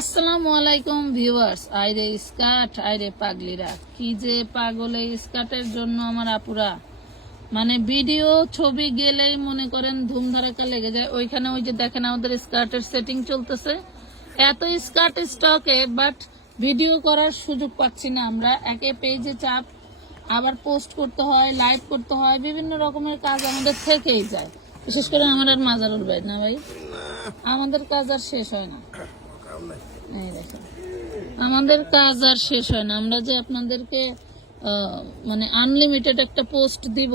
আসসালামু আলাইকুম ভিউয়ার্স, আইরে স্কার্ট, আইরে পাগলিরা। কি যে পাগল স্কার্টের জন্য আমার আপুরা। মানে ভিডিও, ছবি গেলেই মনে করেন ধুমধারাকা লেগে যায়। ওইখানে ওই যে দেখেন আমাদের স্কার্টের সেটিং চলতেছে। এত স্কার্ট স্টকে বাট ভিডিও করার সুযোগ পাচ্ছি না আমরা। একে পেজে চাপ, আবার পোস্ট করতে হয় লাইভ করতে হয়, বিভিন্ন রকমের কাজ আমাদের থেকেই যায়। বিশেষ করে আমার আর মাজারুল ভাই, না ভাই? আমাদের কাজ আর শেষ হয় না। আমাদের কাজ আর শেষ হয় না। আমরা যে আপনাদেরকে মানে আনলিমিটেড একটা পোস্ট দিব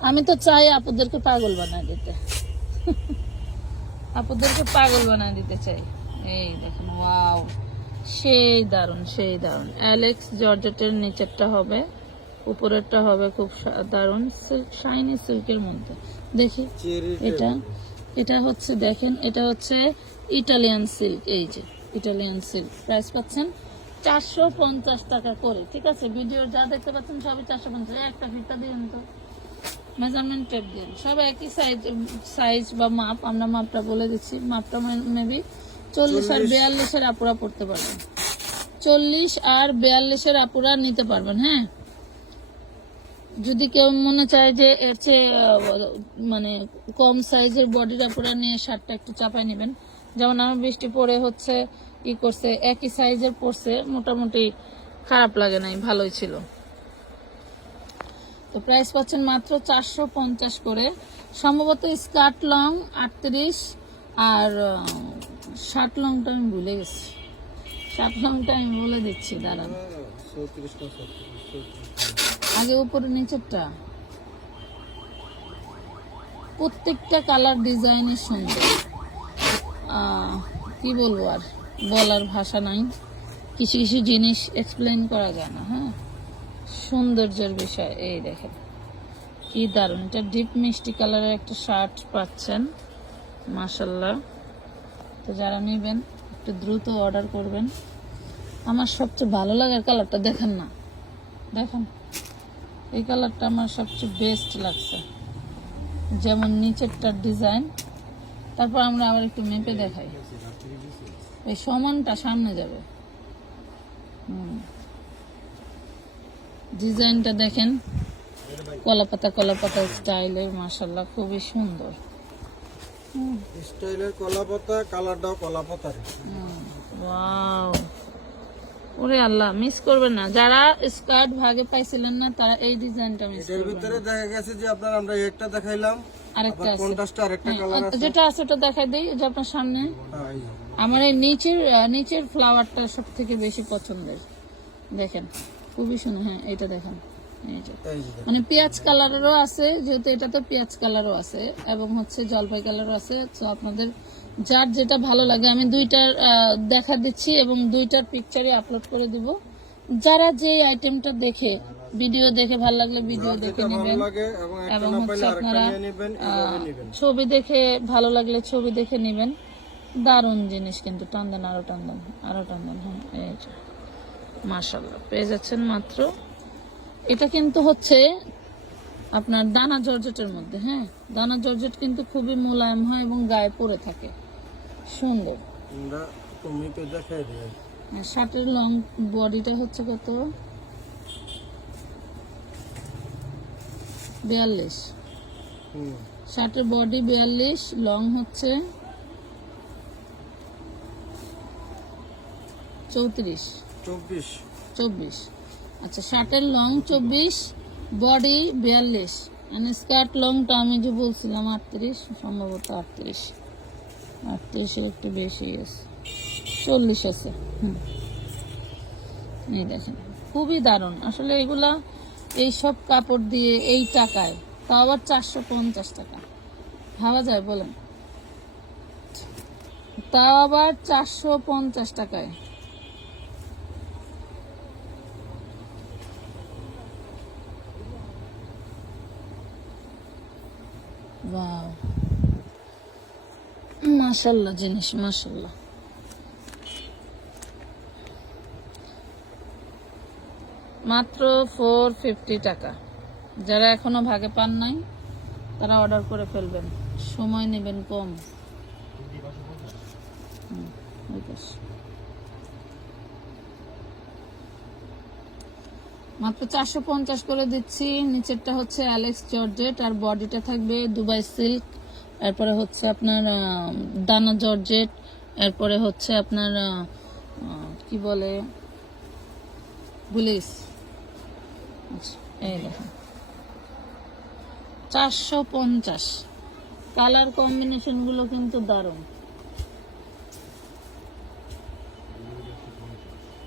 আমি তো চাই আপুদেরকে পাগল বানায় দিতে। আপুদেরকে পাগল বানায় দিতে চাই। এই দেখেন ওয়াও সেই দারুণ সেই দারুণ। অ্যালেক্স জর্জেটের নিচেরটা হবে উপরেরটা হবে খুব দারুণ। সিল্ক শাইনি সিল্কের মধ্যে। দেখি এটা এটা হচ্ছে দেখেন এটা হচ্ছে ইটালিয়ান সিল্ক এই যে ইটালিয়ান সিল্ক প্রাইস পাচ্ছেন চারশো পঞ্চাশ টাকা করে ঠিক আছে? ভিডিও যা দেখতে পাচ্ছেন সবই চারশো পঞ্চাশ। একটা ফিটটা দিন তো। মেজারমেন্ট টেপ দিন। সব একই সাইজ সাইজ বা মাপ আমরা মাপটা বলে দিচ্ছি। মাপটা মেবি চল্লিশ আর বিয়াল্লিশের আপুরা পড়তে পারবেন। চল্লিশ আর বিয়াল্লিশের আপুরা নিতে পারবেন হ্যাঁ? যদি কেউ মনে চায় যে এর চেয়ে মানে কম সাইজের বডির আপুরা নিয়ে শার্টটা একটু চাপায় নেবেন যেমন আমার বৃষ্টি পরে হচ্ছে ই করছে একই সাইজের পরছে মোটামুটি খারাপ লাগে নাই ভালোই ছিল। তো প্রাইস পাচ্ছেন মাত্র চারশো পঞ্চাশ করে। সম্ভবত স্কার্ট লং আটত্রিশ আর শার্ট লংটা আমি ভুলে গেছি। শার্ট লংটা আমি বলে দিচ্ছি দাঁড়ান। আগে উপরে নিচেরটা। প্রত্যেকটা কালার ডিজাইনের আহ, কি বলব আর? বলার ভাষা নাই। কিছু কিছু জিনিস এক্সপ্লেন করা যায় না হ্যাঁ? সৌন্দর্যের বিষয়, এই দেখেন। কি দারুণ। এটা ডিপ মিষ্টি কালারের একটা শার্ট পাচ্ছেন মাসাল্লাহ তো যারা নেবেন, একটু দ্রুত অর্ডার করবেন। আমার সবচেয়ে ভালো লাগার কালারটা দেখেন না। দেখেন, এই কালারটা আমার সবচেয়ে বেস্ট লাগছে। যেমন নিচেরটার ডিজাইন তারপর আমরা আবার একটু মেপে দেখাই। এই সমানটা সামনে যাবে। ডিজাইনটা দেখেন। কলাপাতা কলাপাতা স্টাইলের মাসাল্লাহ খুবই সুন্দর। স্টাইলের কলা পাতা কালারটাও কলা পাতার ওয়াও। ওরে আল্লাহ মিস করবেন না। যারা স্কার্ট ভাগে পাইছিলেন না তারা এই ডিজাইনটা মিস এর ভিতরে দেখা গেছে যে আপনার আমরা একটা দেখাইলাম। আরেকটা আছে। কন্ট্রাস্টে আরেকটা কালার আছে। যেটা আছে ওটা দেখাই দিই যে আপনার সামনে। হ্যাঁ। আমার এই নিচের নিচের ফ্লাওয়ারটা সব থেকে বেশি পছন্দের। দেখেন খুবই সুন্দর। হ্যাঁ এটা দেখেন। মানে পেঁয়াজ কালারেরও আছে যেহেতু এটা তো পেঁয়াজ কালারও আছে এবং হচ্ছে জলপাই কালারও আছে। তো আপনাদের যার যেটা ভালো লাগে আমি দুইটার দেখা দিচ্ছি এবং দুইটার পিকচারই আপলোড করে দিব। যারা যে আইটেমটা দেখে ভিডিও দেখে ভালো লাগলে ভিডিও দেখে নেবেন। এবং হচ্ছে আপনারা ছবি দেখে ভালো লাগলে ছবি দেখে নেবেন। দারুণ জিনিস কিন্তু টান দেন আরও টান দেন আরও টান দেন হ্যাঁ এই মার্শাল্লাহ পেয়ে যাচ্ছেন মাত্র। এটা কিন্তু হচ্ছে আপনার দানা জর্জেটের মধ্যে হ্যাঁ? দানা জর্জেট কিন্তু খুবই মোলায়েম হয় এবং গায়ে পড়ে থাকে। সুন্দর। আমরা তুমি তো দেখাই দিই। আর শার্টের লং বডিটা হচ্ছে কত? বিয়াল্লিশ। হুম। শার্টের বডি বিয়াল্লিশ লং হচ্ছে চৌত্রিশ। চব্বিশ। চব্বিশ। আচ্ছা শার্টের লং চব্বিশ বডি বিয়াল্লিশ। মানে স্কার্ট লংটা আমি যে বলছিলাম আটত্রিশ সম্ভবত আটত্রিশ। আটত্রিশের একটু বেশি আছে। চল্লিশ আছে। হুম। এই দেখেন খুবই দারুণ। আসলে এগুলা এই সব কাপড় দিয়ে এই টাকায়, তাও আবার চারশো পঞ্চাশ টাকা। ভাবা যায়, বলেন। তাও আবার চারশো পঞ্চাশ টাকায়। মাশাল্লাহ, জিনিস, মাশাল্লাহ। মাত্র ফোর ফিফটি টাকা। যারা এখনও ভাগে পান নাই তারা অর্ডার করে ফেলবেন। সময় নেবেন কম। মাত্র চারশো পঞ্চাশ করে দিচ্ছি। নিচেরটা হচ্ছে অ্যালেক্স জর্জেট আর বডিটা থাকবে দুবাই সিল্ক এরপরে হচ্ছে আপনার দানা জর্জেট এরপরে হচ্ছে আপনার কি বলে? আচ্ছা, এই দেখেন। চারশো পঞ্চাশ। কালার কম্বিনেশনগুলো কিন্তু দারুণ।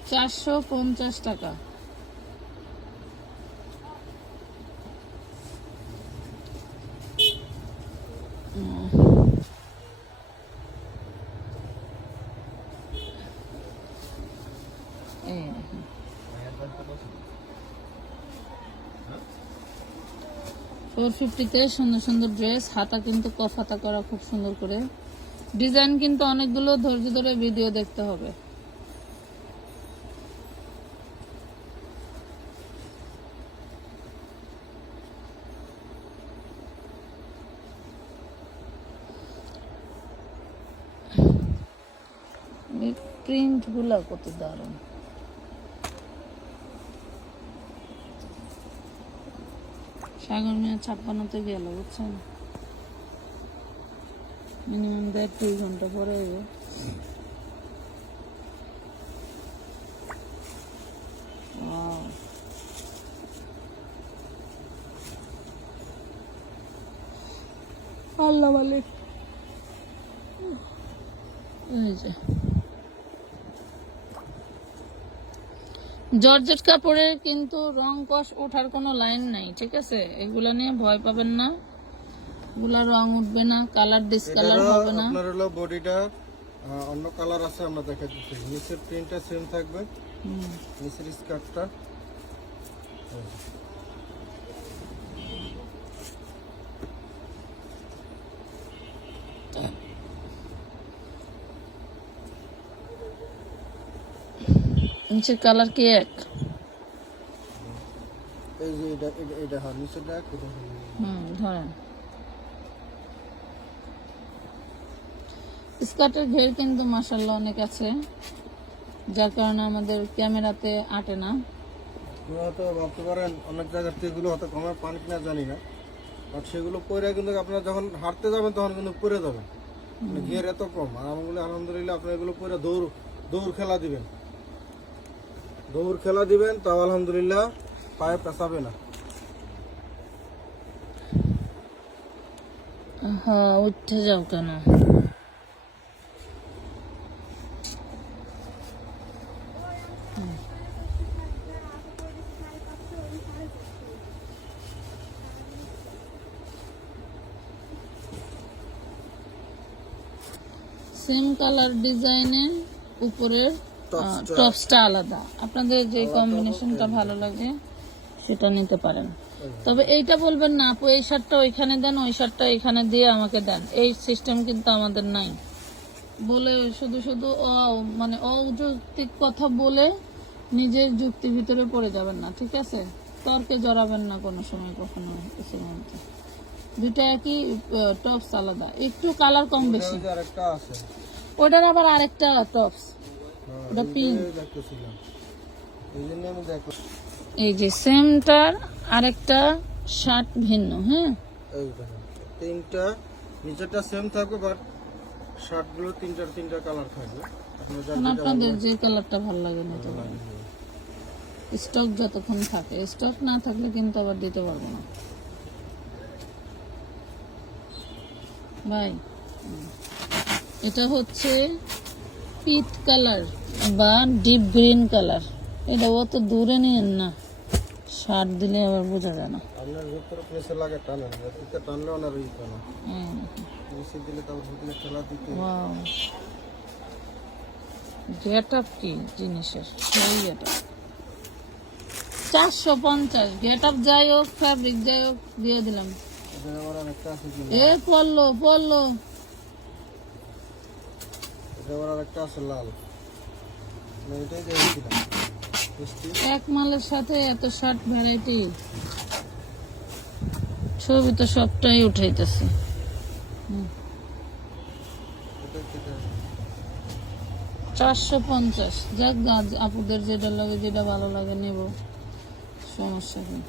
চারশো পঞ্চাশ টাকা উম। এই দেখেন। ফোর ফিফটিতে সুন্দর সুন্দর ড্রেস হাতা কিন্তু কফ হাতা করা খুব সুন্দর করে। ডিজাইন কিন্তু অনেকগুলো ধৈর্য ধরে ভিডিও দেখতে হবে। প্রিন্টগুলা কত দারুণ। সাগর মেয়ে ছাপ্পান্নতে গেল, বুঝছেন? মিনিমাম দেড় দুই ঘণ্টা পরে আইবে। আল্লাহ মালিক। এই যে। জর্জেট কাপড়ের কিন্তু রং কষ ওঠার কোনো লাইন নাই ঠিক আছে? এগুলো নিয়ে ভয় পাবেন না। এগুলা রং উঠবে না কালার ডিসকালার হবে না। আপনার হলো বডিটা অন্য কালার আছে আমরা দেখা দিচ্ছি নিচের প্রিন্টটা সেম থাকবে। নিচের স্কার্টটা নিচের কালার কি এক? এই যে এটা এটা- হ্যাঁ নিচেরটা হুম ধরেন। স্কার্টের ঘের কিন্তু মাসাল্লাহ অনেক আছে যার কারণে আমাদের ক্যামেরাতে আটে না। হয়তো ভাবতে পারেন অনেক জায়গার থেকে এগুলো হয়তো কমে পানি কিনা জানি না। বাট সেগুলো পরে কিন্তু আপনার যখন হাঁটতে যাবেন তখন কিন্তু পরে যাবেন। মানে ঘের এত কম আর আমগুলো আলহামদুলিল্লাহ আপনি এগুলো পরে দৌড় দৌড় খেলা দিবেন। দৌড় খেলা দিবেন, তাও আলহামদুলিল্লাহ পায়ে পেঁচাবে না হ্যাঁ উঠে যাও কেন সেম কালার ডিজাইনে উপরের। টপসটা আলাদা। আপনাদের যে কম্বিনেশনটা ভালো লাগে সেটা নিতে পারেন। তবে এইটা বলবেন না আপু এই শার্টটা ওইখানে দেন ওই শার্টটা এখানে দিয়ে আমাকে দেন। এই সিস্টেম কিন্তু আমাদের নাই। বলে শুধু শুধু অ- মানে অযৌক্তিক কথা বলে নিজের যুক্তির ভিতরে পড়ে যাবেন না ঠিক আছে? তর্কে জড়াবেন না কোনো সময় কখনো কিছুর মধ্যে। দুইটা একই টপস আলাদা। একটু কালার কম বেশি। ওটার আবার আরেকটা টপস এই যে সেমটার আরেকটা শার্ট ভিন্ন হ্যাঁ? তিনটা নিচেরটা সেম থাকবে বাট শার্টগুলো তিনটার তিনটা কালার থাকবে। আপনাদের যে কালারটা ভালো লাগে পারেন স্টক যতক্ষণ থাকে স্টক না থাকলে কিন্তু আবার দিতে পারব না। ভাই এটা হচ্ছে পিট কালার বা ডিপ গ্রিন কালার। এটা অত দূরে নিয়েন না। শার্ট দিলে আবার বোঝা যায় না। গেট আপ কি জিনিসের? সেই গেট আপ চারশো পঞ্চাশ। গেট আপ যাই হোক ফ্যাব্রিক যাই হোক দিয়ে দিলাম। এ পড়ল পড়ল আবার আরেকটা আছে লাল। এটাই দেখছিলাম এক মালের সাথে এত শার্ট ভ্যারাইটি ছবি তো সবটাই উঠাইতেছে। চারশো পঞ্চাশ। যাক গাছ আপুদের যেটা লাগে যেটা ভালো লাগে নেব। সমস্যা নেই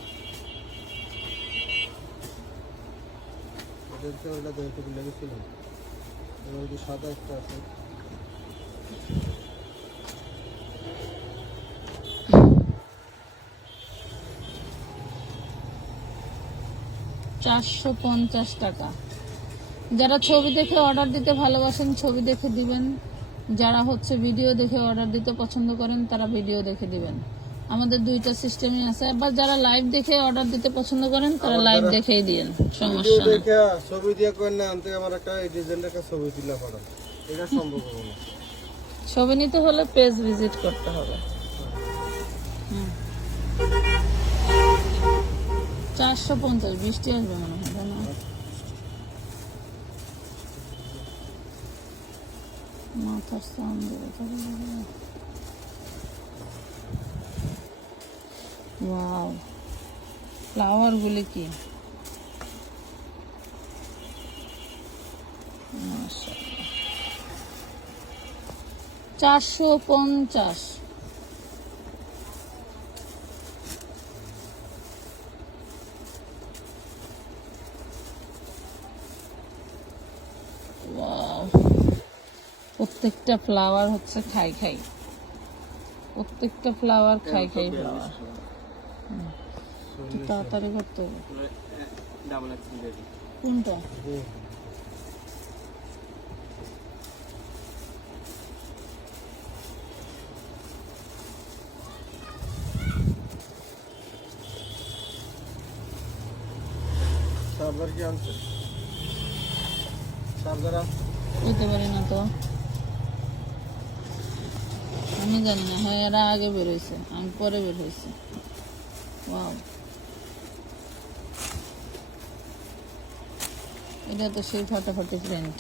ওদেরকে ওটা তো একটু লেগেছিলাম এবার যে সাদা একটা আছে। চারশো পঞ্চাশ টাকা। যারা ছবি দেখে অর্ডার দিতে ভালোবাসেন ছবি দেখে দিবেন। যারা হচ্ছে ভিডিও দেখে অর্ডার দিতে পছন্দ করেন তারা ভিডিও দেখে দিবেন। আমাদের দুইটা সিস্টেমই আছে। আবার যারা লাইভ দেখে অর্ডার দিতে পছন্দ করেন তারা লাইভ দেখেই দিয়েন। সমস্যা দেখে ছবি দিয়ে করেন না আমার একটা ডিজাইনের একটা ছবি তুলে পাঠান। এটা সম্ভব হবে না। ছবি নিতে হলে পেজ ভিজিট করতে হবে। চারশো পঞ্চাশ, বৃষ্টি আসবে মনে হয়, তাই না? মাথার সাউন্ড ওয়াও ফ্লাওয়ার গুলি কি? চারশো পঞ্চাশ। প্রত্যেকটা ফ্লাওয়ার হচ্ছে খাই খাই। প্রত্যেকটা ফ্লাওয়ার খাই খাই ফ্লাওয়ার তাড়াতাড়ি করতে হবে। কোনটা? চার্জার কি আনছে? চার্জার পারি না তো। আমি জানি না হ্যাঁ এরা আগে বের হয়েছে, আমি পরে বের হয়েছে। এটা তো সেই ফাটাফাটি প্রিন্ট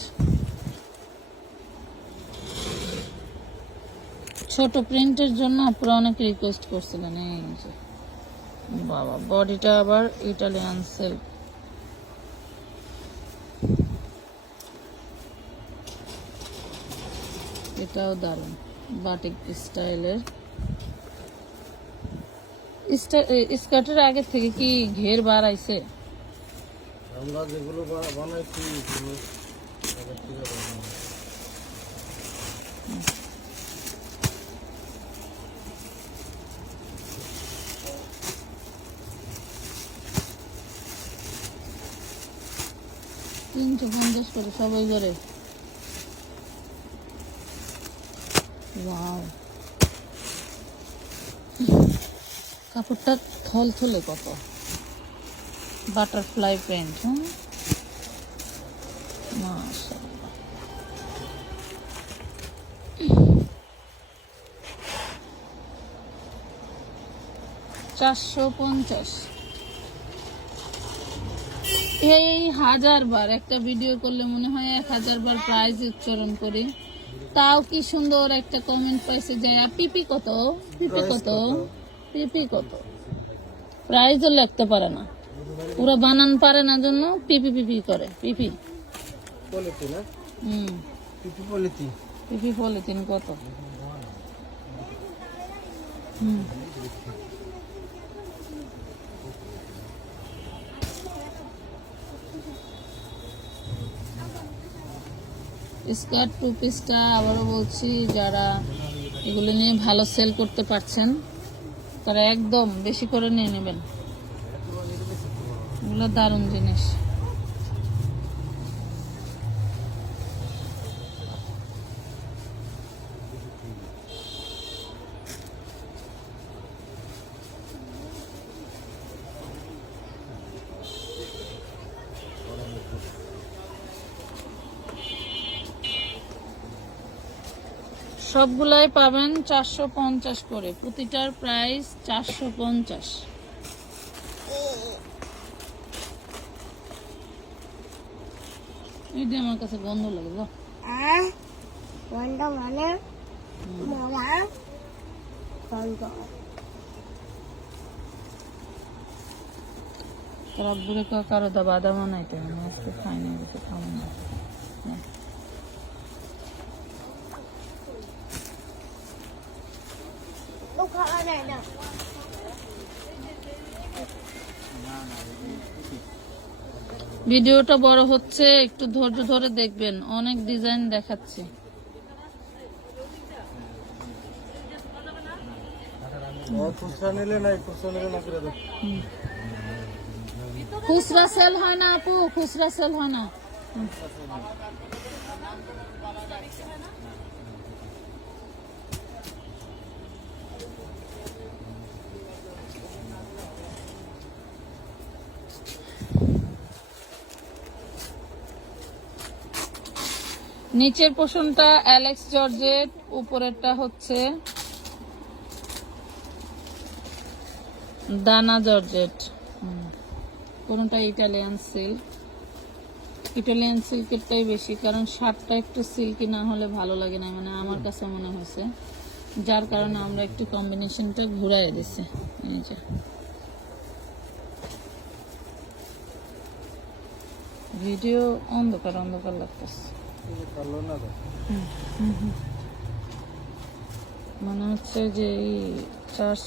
ছোট প্রিন্টের জন্য আপনারা অনেক রিকোয়েস্ট করছিলেন, এই বাবা বডিটা আবার ইটালিয়ান সিল্ক এটাও দারুণ। বাটিক স্টাইলের। স্কার্টের আগে থেকে কি ঘের আমরা যেগুলো বানাইছি বানানো। তিনশো পঞ্চাশ করে সবাই করে ওয়াও কাপড়টা থল থলে কত বাটারফ্লাই প্যান্ট হ্যাঁ। চারশো পঞ্চাশ। এই হাজার বার একটা ভিডিও করলে মনে হয় এক হাজার বার প্রাইজ উচ্চারণ করি। তাও কি সুন্দর একটা কমেন্ট পাইছে যে পিপি কত? পিপি কত? পিপি কত? প্রাইজও লিখতে পারে না। পুরো বানান পারে না জন্য পিপি পিপি করে পিপি না হুম। পিপি পলিথিন কত? হুম। স্কার্ট, টু পিসটা আবারও বলছি, যারা এগুলো নিয়ে ভালো সেল করতে পারছেন, তারা একদম বেশি করে নিয়ে নেবেন। এগুলো দারুণ জিনিস। সবগুলাই পাবেন চারশো পঞ্চাশ করে। প্রতিটার প্রাইস চারশো পঞ্চাশ। এটা আমার কাছে গন্ধ লাগে গো গন্ধ মানে? মরা গন্ধ। রব্বুরে কারও দা বাদাম বানাইতে আমি আজকে খাই না কিছু খাব না নাই না ভিডিওটা বড় হচ্ছে একটু ধৈর্য ধরে দেখবেন। অনেক ডিজাইন দেখাচ্ছি। খুচরা সেল হয় না আপু খুচরা সেল হয় না। নিচের পোষণটা অ্যালেক্স জর্জেট উপরেরটা হচ্ছে দানা জর্জেট। কোনটা ইটালিয়ান সিল্ক? ইটালিয়ান সিল্কেরটাই বেশি, কারণ শার্টটা একটু সিল্কি না হলে ভালো লাগে না মানে আমার কাছে মনে হয়েছে। যার কারণে আমরা একটু কম্বিনেশনটা ঘুরাই দিছি। এই যে। ভিডিও অন্ধকার অন্ধকার লাগতেছে। মনে হচ্ছে যে এই চার্জ